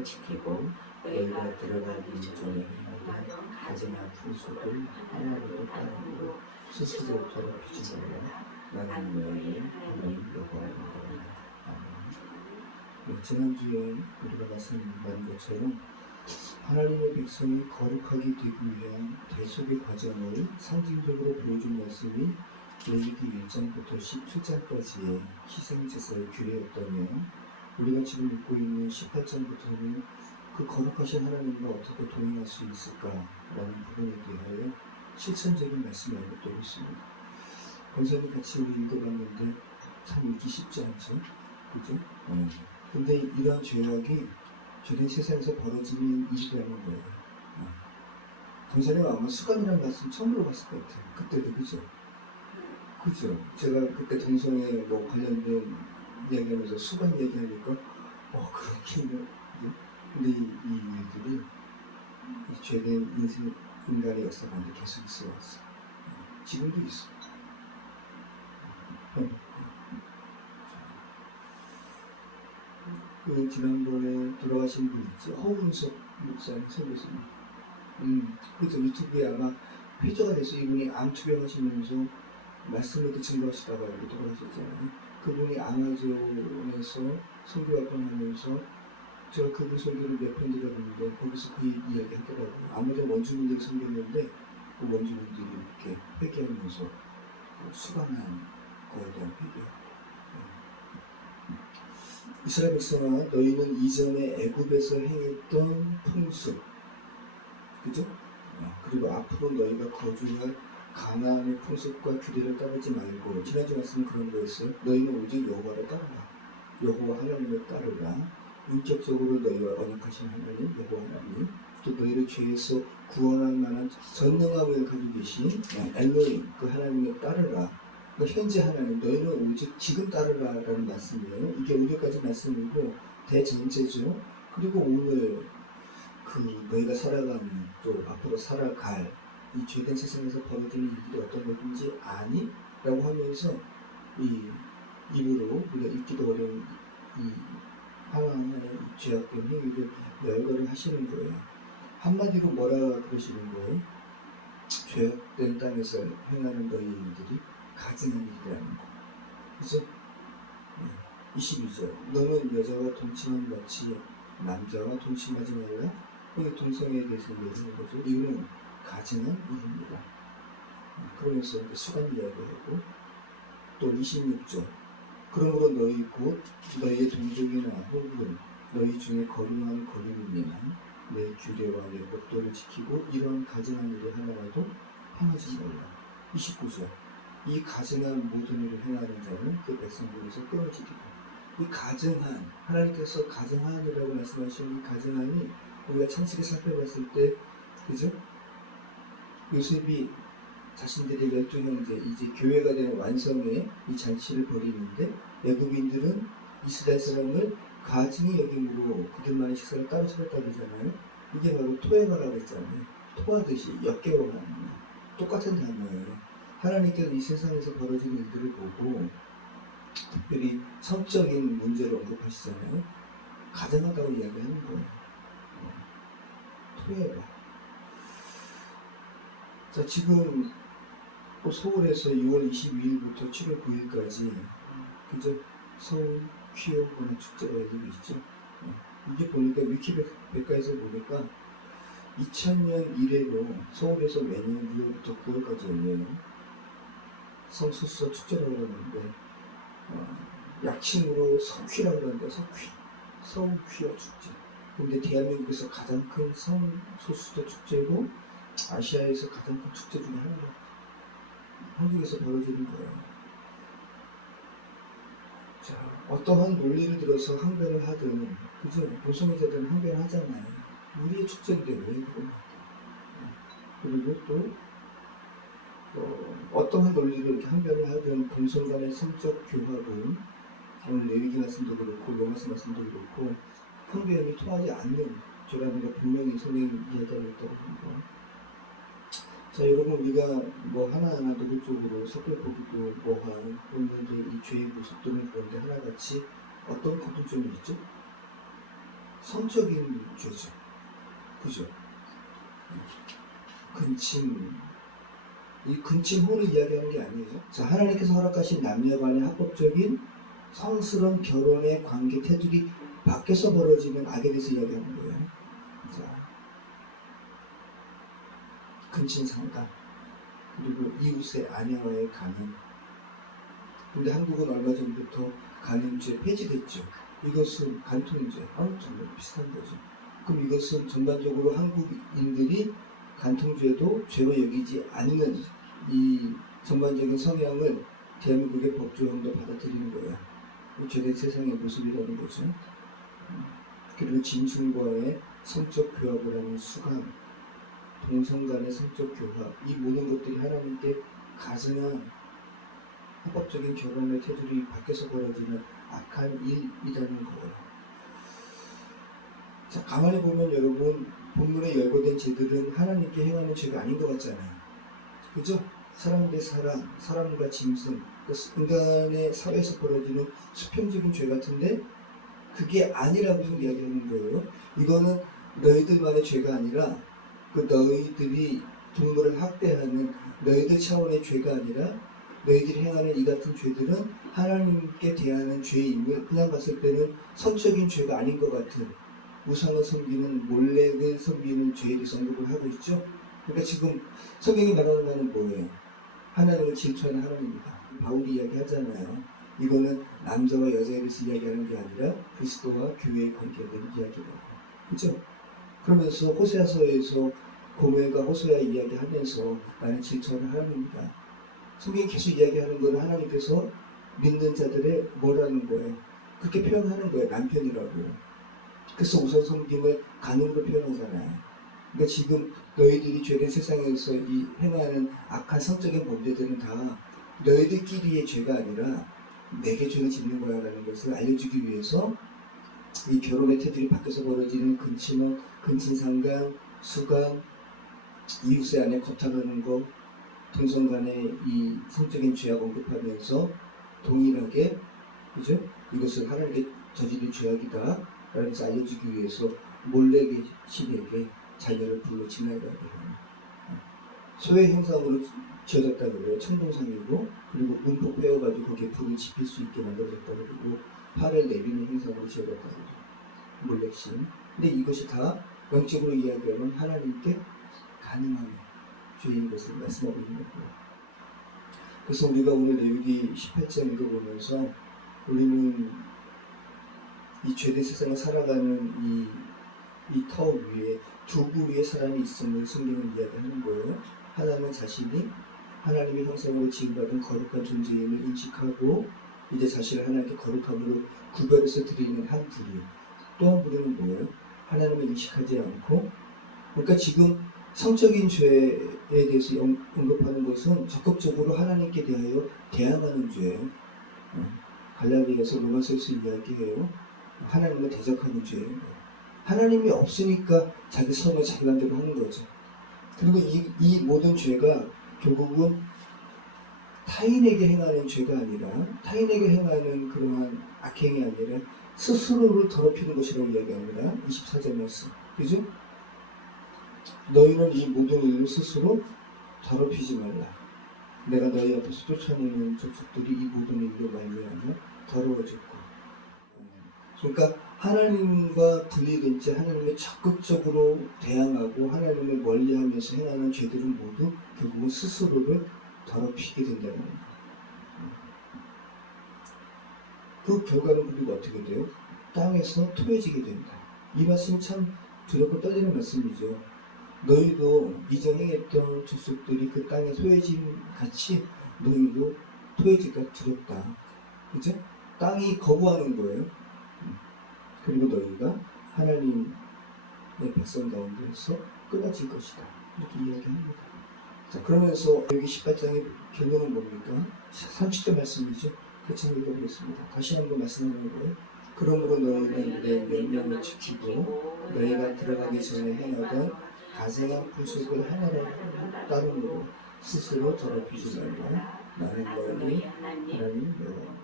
법도를 지키고 너희가 들어가기 전에 행하던 가증한 풍속을 하나로도 따르고 스스로처럼 비지 말라. 나는 너희의 하나님 여호와이니라. 아멘. 지난주에 우리가 말씀드린 것처럼 하나님의 백성이 거룩하게 되기 위한 대속의 과정을 상징적으로 보여준 말씀이 레위기 1장부터 17장까지의 희생제사의 규례였다며, 우리가 지금 읽고 있는 18장부터는 그 거룩하신 하나님과 어떻게 동행할 수 있을까라는 부분에 대하여 실천적인 말씀을 알고 있습니다. 권사님 같이 우리 읽어봤는데 참 읽기 쉽지 않죠? 그죠? 근데 이러한 죄악이 주된 세상에서 벌어지는 일이라는 거예요. 권사님 아마 습관이라는 말씀 처음 들어봤을 것 같아요. 그때도 그죠? 그죠? 제가 그때 동성애 뭐 관련된 이야기하면서 수반 얘기하니까 그렇게 있네. 근데 이 일들이 죄된 인간의 역사 가운데 계속 있어 왔어. 지금도 있어. 그 지난번에 돌아가신 분 있죠? 허운석 목사님, 선교사님. 그죠? 유튜브에 아마 회자가 돼서 이분이 암 투병하시면서 말씀에도 증거하시다가 이렇게 돌아가셨잖아요. 그분이 아마존에서 선교 활동하면서 제가 그분 설교를 몇 편 들었는데 거기서 그 이야기 하더라고요. 아마존 원주민들이 섬겼는데 그 원주민들이 이렇게 회개하면서 수강한 거에 대한 회개하고, 이스라엘 백성아 너희는 이전에 애굽에서 행했던 풍습, 그죠? 그리고 앞으로 너희가 거주할 가나안의 풍습과 규례를 따르지 말고, 지난주 말씀은 그런 거였어요. 너희는 오직 여호와를 따르라. 여호와 하나님을 따르라. 인격적으로 너희와 언약하신 하나님 여호와 하나님, 또 너희를 죄에서 구원할 만한 전능함을 가지고 계신 엘로힘 그 하나님을 따르라. 그러니까 현재 하나님, 너희는 오직 지금 따르라라는 말씀이에요. 이게 오늘까지 말씀이고 대전제죠. 그리고 오늘 너희가 살아가는, 또 앞으로 살아갈 이 죄된 세상에서 벌어지는 일들이 어떤 것인지 아니? 라고 하면서 이 입으로 우리가 읽기도 어려운 이 하나님의 죄악된 행위를 열거를 하시는 거예요. 한마디로 뭐라 그러시는 거예요? 죄악된 땅에서 행하는 너희 일들이 가증한 일이라는 거. 그죠? 22절. 너는 여자와 동침한 마치 남자와 동침하지 말라. 여기 동성애에 대해서 얘기하는 거죠. 이유는 가증한 일입니다. 그러면서 수간 이야기하고, 또 26절. 그러므로 너희 곧 너희의 동족이나 혹은 너희 중에 거룩한 거룩인이나 내 규례와 내 법도를 지키고 이런 가증한 일을 하나라도 행하지 말라. 29절. 이 가증한 모든 일을 행하는 자는 그 백성들에서 끊어지리라. 이 가증한, 하나님께서 가증한이라고 말씀하시는 이 가증한이 우리가 창세기 살펴봤을 때, 그죠? 요셉이 자신들의 12형제, 이제 교회가 되는 완성의 이 잔치를 벌이는데, 애굽인들은 이스라엘 사람을 가증히 여김으로 그들만의 식사를 따로 차렸다고 그러잖아요. 이게 바로 토해가라고 했잖아요. 토하듯이 역겨워하는, 똑같은 단어예요. 하나님께서 이 세상에서 벌어지는 일들을 보고 특별히 성적인 문제를 언급하시잖아요. 가증하다고 이야기하는 거예요. 토해봐. 자, 지금 서울에서 6월 22일부터 7월 9일까지 그저 서울 퀴어 문화 축제가 열리고 있죠. 이게 보니까 위키백과에서 보니까 2000년 이래로 서울에서 매년 6월부터 9월까지 열려요. 성수수자 축제라고 하는데 약칭으로 성퀴라고 하는데, 서울 퀴어 축제. 근데 대한민국에서 가장 큰 성소수자 축제고 아시아에서 가장 큰 축제 중에 하나가 한국에서 벌어지는 거예요. 자, 어떠한 논리를 들어서 항변을 하든, 그죠? 동성애자들은 항변하잖아요. 우리의 축제인데 왜 그런가? 그리고 또 어떠한 논리를 이렇게 항변을 하든 동성 간의 성적 교합은 오늘 레위기 말씀도 그렇고 로마서 말씀도 그렇고 항변이 통하지 않는 죄라는 걸 분명히 성경이 이야기하고 있다고 봅니다. 자, 여러분, 우리가 뭐 하나하나 노골적으로 살펴보기도 뭐한 오늘의 이 죄의 모습들은 그런데 하나같이 어떤 공통점이 있죠? 성적인 죄죠. 그죠? 근친, 이 근친혼을 이야기하는 게 아니에요. 자, 하나님께서 허락하신 남녀간의 합법적인 성스러운 결혼의 관계 테두리 밖에서 벌어지는 악에 대해서 이야기하는 거예요. 자, 근친상간, 그리고 이웃의 아내와의 간음. 근데 한국은 얼마 전부터 간음죄 폐지됐죠. 이것은 간통죄, 아무튼 비슷한 거죠. 그럼 이것은 전반적으로 한국인들이 간통죄도 죄로 여기지 않는 이 전반적인 성향을 대한민국의 법조항도 받아들이는 거예요. 죄된 세상의 모습이라는 거죠. 그리고 짐승과의 성적 교합을 하는 수감, 동성 간의 성적 교합, 이 모든 것들이 하나님께 가증한 합법적인 결혼의 테두리 밖에서 벌어지는 악한 일이라는 거예요. 자, 가만히 보면 여러분, 본문에 열거된 죄들은 하나님께 행하는 죄가 아닌 것 같잖아요. 그죠? 사람 대 사람, 사람과 짐승, 인간의 사회에서 벌어지는 수평적인 죄 같은데 그게 아니라고 이야기하는 거예요. 이거는 너희들만의 죄가 아니라 그 너희들이 동물을 학대하는 너희들 차원의 죄가 아니라 너희들이 행하는 이 같은 죄들은 하나님께 대하는 죄임을 그냥 봤을 때는 성적인 죄가 아닌 것 같은 우상을 섬기는 몰렉을 섬기는 죄에 대해서 언급을 하고 있죠. 그러니까 지금 성경이 말하는 바는 뭐예요? 하나님을 질투하는 하나님입니다. 바울이 이야기하잖아요. 이거는 남자와 여자에 대해서 이야기하는 게 아니라 그리스도와 교회의 관계에 대한 이야기라고. 그죠? 그러면서 호세아서에서 고멜과 호세아 이야기하면서 나는 질투하는 하나님입니다. 성경이 계속 이야기하는 건 하나님께서 믿는 자들의 뭐라는 거예요? 그렇게 표현하는 거예요. 남편이라고. 그래서 우상 섬김을 간음으로 표현하잖아요. 그러니까 지금 너희들이 죄된 세상에서 이 행하는 악한 성적인 범죄들은 다 너희들끼리의 죄가 아니라 내게 죄를 짓는 거야 라는 것을 알려주기 위해서 이 결혼의 테두리 밖에서 벌어지는 근친혼, 근친상간, 수간, 이웃의 안에 거탈하는 것, 동성 간의 이 성적인 죄악 언급하면서 동일하게, 그죠? 이것을 하나님께 저지른 죄악이다 라는 것을 알려주기 위해서 몰렉의 신에게 자녀를 불러 지나가게 해요. 소의 형상으로 지어졌다 그래요. 청동상이고, 그리고 문폭 빼어가지고 거기에 불을 지필 수 있게 만들어졌다 그러고, 팔을 내비는 형상으로 지어졌다 그래요. 몰렉신. 근데 이것이 다 영적으로 이야기하면 하나님께 가능한 죄인 것을 말씀하고 있는 거예요. 그래서 우리가 오늘 레위기 18장 읽어보면서 우리는 이 죄된 세상을 살아가는 이 터 위에 두 부류의 사람이 있음을 성경은 이야기하는 거예요. 하나는 자신이 하나님의 형상으로 지음받은 거룩한 존재임을 인식하고 이제 자신을 하나님께 거룩함으로 구별해서 드리는 한 부류. 또 한 부류는 뭐예요? 하나님을 인식하지 않고, 그러니까 지금 성적인 죄에 대해서 언급하는 것은 적극적으로 하나님께 대하여 대항하는 죄예요. 갈라디아서 로마서에서 이야기해요. 하나님을 대적하는 죄예요. 하나님이 없으니까 자기 선을 자기 맘대로 하는 거죠. 그리고 이 모든 죄가 결국은 타인에게 행하는 죄가 아니라, 타인에게 행하는 그러한 악행이 아니라 스스로를 더럽히는 것이라고 이야기합니다. 24절 말씀. 그죠? 너희는 이 모든 일을 스스로 더럽히지 말라. 내가 너희 앞에서 쫓아내는 족속들이 이 모든 일로 말미암아 더러워졌고. 그러니까 하나님과 분리된 채 하나님을 적극적으로 대항하고 하나님을 멀리하면서 행하는 죄들은 모두 결국은 스스로를 더럽히게 된다는 겁니다. 그 결과는 그리고 어떻게 돼요? 땅에서 토해지게 된다. 이 말씀이 참 두렵고 떨리는 말씀이죠. 너희도 이전 행했던 족속들이 그 땅에 토해진 같이 너희도 토해질까 두렵다. 그죠? 땅이 거부하는 거예요. 그리고 너희가 하나님의 백성 가운데서 끊어질 것이다. 이렇게 이야기합니다. 자, 그러면서 여기 18장의 결론은 뭡니까? 30절 말씀이죠. 같이 읽어보겠습니다. 다시 한번 말씀하는 거예요. 그러므로 너희는 내 명령을 지키고 너희가 들어가기 전에 행하던 가증한 풍속을 하나라도 따름으로 스스로 더럽히지 말라. 나는 너희 하나님 여호와입니다.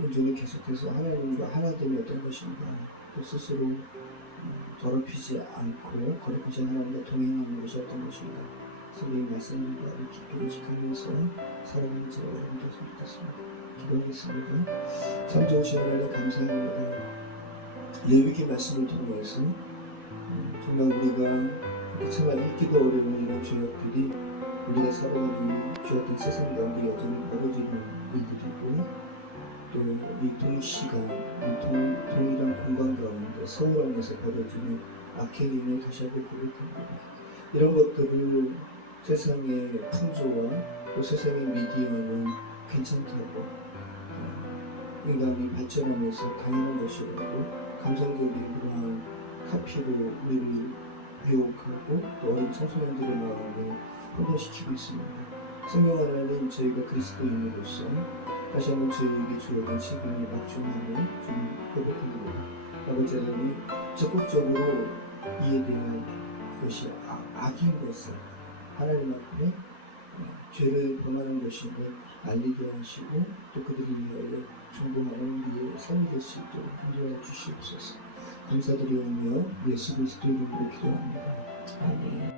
오늘 계속해서 하나님과 하나 됨이 어떤 것인가 또 스스로 더럽히지 않고 거룩하신 하나님과 동행하는 것이 어떤 것인가 선생님 말씀을 깊이 인식하면서 살아가는 저와 여러분 되었으면 좋겠습니다. 기도하겠습니다. 참 좋으신 하나님 감사합니다. 레위기 말씀을 통해서 정말 우리가 정말 읽기도 어려운 이런 죄악들이 우리가 살아가는 죄악된 세상 가운데 여전히 벌어지는 일들이고 또 이 동시간, 이 동일한 공간 가운데 서울 안에서 벌어지는 악의 일을 다시 한번 고백합니다. 이런 것들을 세상의 풍조와 또 세상의 미디어는 괜찮다고 인간이 발전하면서 당연한 것이라고 감성적인 그러한 카피로 우리를 유혹하고 또 어린 청소년들의 마음을 혼돈시키고 있습니다. 성령 하나님 저희가 그리스도인으로서 다시 한번 저희에게 주어진 책임이 막중함을 주님 고백합니다. 아버지 하나님 적극적으로 이에 대한 것이 악인 것을 하나님 앞에 죄를 범하는 것임을 알리게 하시고 또 그들을 위하여 중보하는 우리의 삶이 될 수 있도록 인도하여 주시옵소서. 감사드리오며 예수 그리스도 이름으로 기도합니다. 아멘.